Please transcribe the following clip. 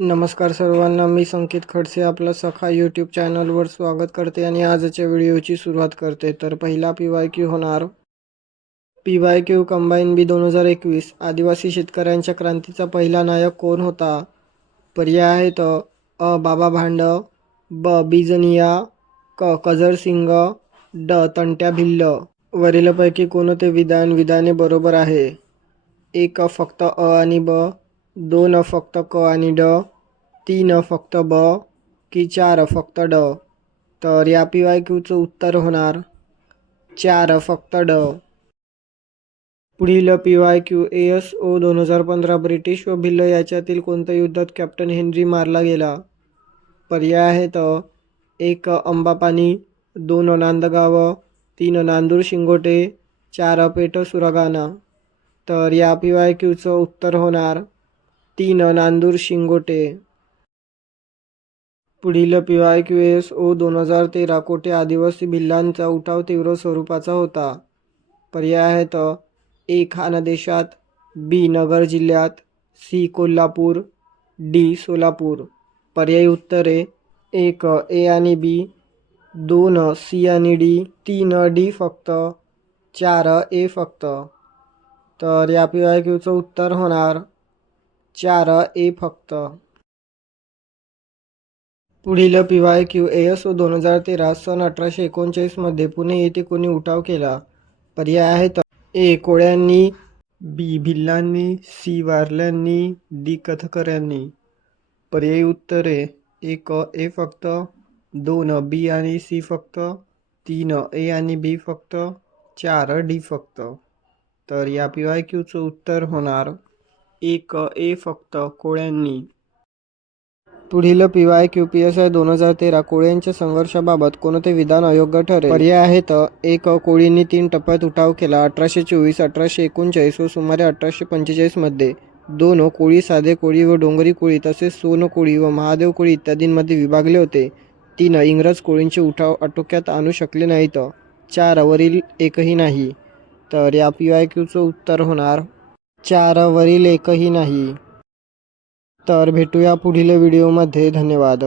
नमस्कार सर्वांना मी संकेत खडसे आपलं सखा यूट्यूब चॅनलवर स्वागत करते आणि आजच्या व्हिडिओची सुरुवात करते. तर पहिला पी वाय क्यू होणार. P Y Q combine B दोन हजार एकवीस. आदिवासी शेतकऱ्यांच्या क्रांतीचा पहिला नायक कोण होता? पर्याय आहेत अ बाबा भांड ब बिजनिया क कजर सिंग ड तंट्या भिल्ल. वरीलपैकी कोणते विधान विधाने बरोबर आहे? एक फक्त अ आणि ब. दोन फक्त क आणि ड तीन फक्त ब की चार फक्त ड. तर या पी वाय क्यूचं उत्तर होणार चार फक्त ड. पुढील P Y Q A S O दोन हजार पंधरा ब्रिटिश व भिल्ल याच्यातील कोणत्या युद्धात कॅप्टन हेनरी मारला गेला? पर्याय आहेत एक अंबापानी दोन नांदगाव तीन नांदूर शिंगोटे चार पेट सुरगाणा. तर या पी वाय क्यूचं उत्तर होणार तीन नांदूर शिंगोटे. पुढील P Y Q S O दोन हजार तेरा कोटे आदिवासी भिल्लांचा उठाव तीव्र स्वरूपाचा होता. पर्याय आहेत ए. खानदेशात बी. नगर जिल्ह्यात सी. कोल्हापूर डी. सोलापूर. पर्यायी उत्तरे. एक ए आणि बी. दोन सी आणि डी. तीन डी फक्त. चार ए फक्त. तर या पी वाय क्यूचं उत्तर होणार चार ए फक्त. पुढील P Y Q A S O दोन हजार तेरा सन अठराशे एकोणचाळीसमध्ये पुणे येथे कोणी उठाव केला? पर्याय आहेत. ए. कोळ्यांनी बी. भिल्लांनी सी. वारल्यांनी डी. कथकऱ्यांनी. पर्यायी उत्तरे. एक ए फक्त. दोन बी आणि सी फक्त. तीन ए आणि बी फक्त. चार डी फक्त. तर या पी वाय क्यूचं उत्तर होणार एक ए फक्त कोळ्यांनी. पुढील P Y Q P S I दोन हजार तेरा कोळ्यांच्या संघर्षाबाबत कोणते विधान अयोग्य ठरेल? पर्याय आहेत. एक कोळींनी तीन टप्प्यात उठाव केला अठराशे चोवीस अठराशे एकोणचाळीस व सुमारे अठराशे पंचेचाळीसमध्ये दोन कोळी साधे कोळी व डोंगरी कोळी तसेच सोन कोळी व महादेव कोळी इत्यादींमध्ये विभागले होते. तीन इंग्रज कोळींचे उठाव आटोक्यात आणू शकले नाहीत. चार वरील एकही नाही. तर या पी वाय क्यूचं उत्तर होणार चारवरील एकही नाही. तर भेटूया पुढील व्हिडिओमध्ये. धन्यवाद.